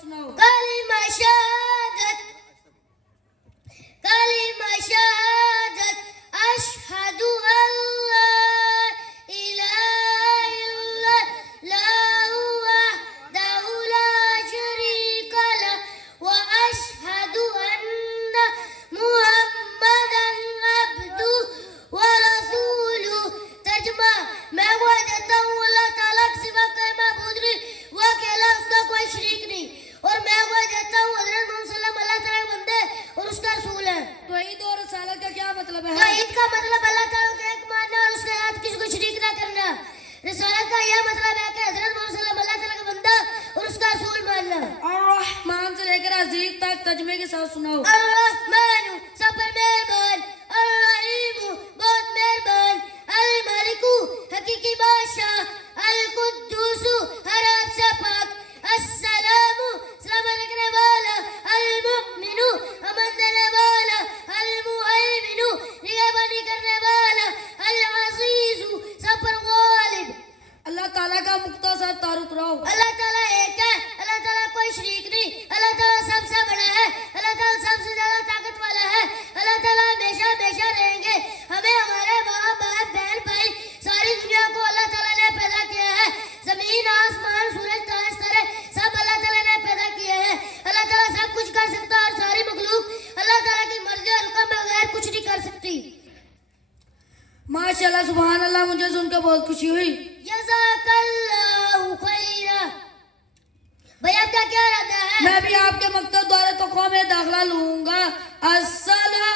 سناؤ. کلمہ شہادت اشہد ان لا الہ الا اللہ وحدہ لا شریک لہ واشہد ان محمدا عبدہ ورسولہ. ترجمہ: میں گواہی دیتا ہوں اللہ تعالیٰ کے سوا کوئی معبود نہیں، وہ اکیلا، اس کا کوئی شریک نہیں، اور میں گواہی دیتا ہوں حضرت محمد صلی اللہ علیہ وسلم اللہ تعالیٰ کے بندے اور اس کا رسول ہے. توحید اور رسالت کا کیا مطلب ہے؟ توحید کا مطلب اللہ تعالیٰ کو ایک ماننا اور اس کے ساتھ کسی کو شریک نہ کرنا. رسالت کا یہ مطلب ہے کہ حضرت محمد صلی اللہ علیہ وسلم اللہ تعالیٰ کا بندہ اور اس کا رسول ماننا. الرحمن سے لے کر عزیز تک ترجمے کے ساتھ سناؤ. الرحمن سب پر مہربان، الرحیم بہت مہربان، الملک حقیقی بادشاہ، القدوس ہر عیب سے پاک، السلام سلام کرنے والا، المؤمن امن دینے والا، المہیمن نگہبانی کرنے والا، العزیز سب پر غالب. اللہ تعالیٰ کا مختصر تعارف کراؤ. اللہ تعالیٰ ایک ہے، اللہ تعالیٰ کوئی شریک نہیں، اللہ تعالیٰ سب سے بڑا ہے، اللہ تعالیٰ سب سے زیادہ طاقت والا ہے، اللہ تعالیٰ ہمیشہ ہمیشہ رہیں گے. ہمیں ہمارے ماں باپ بہن بھائی ساری دنیا کو اللہ تعالیٰ نے پیدا کیا ہے. زمین آسمان سورج تاج ستارے سب اللہ تعالیٰ نے پیدا کیے ہیں. اللہ تعالیٰ سب کچھ کر سکتا ہے اور ساری مخلوق اللہ تعالیٰ کی مرضی اور حکم بغیر کچھ نہیں کر سکتی. ماشاءاللہ سبحان اللہ، مجھے سن کے بہت خوشی ہوئی. جزاک اللہ خیرہ. بھائی آپ کا کیا ارادہ ہے؟ میں بھی آپ کے مکتب دورے تقویٰ میں داخلہ لوں گا. السلام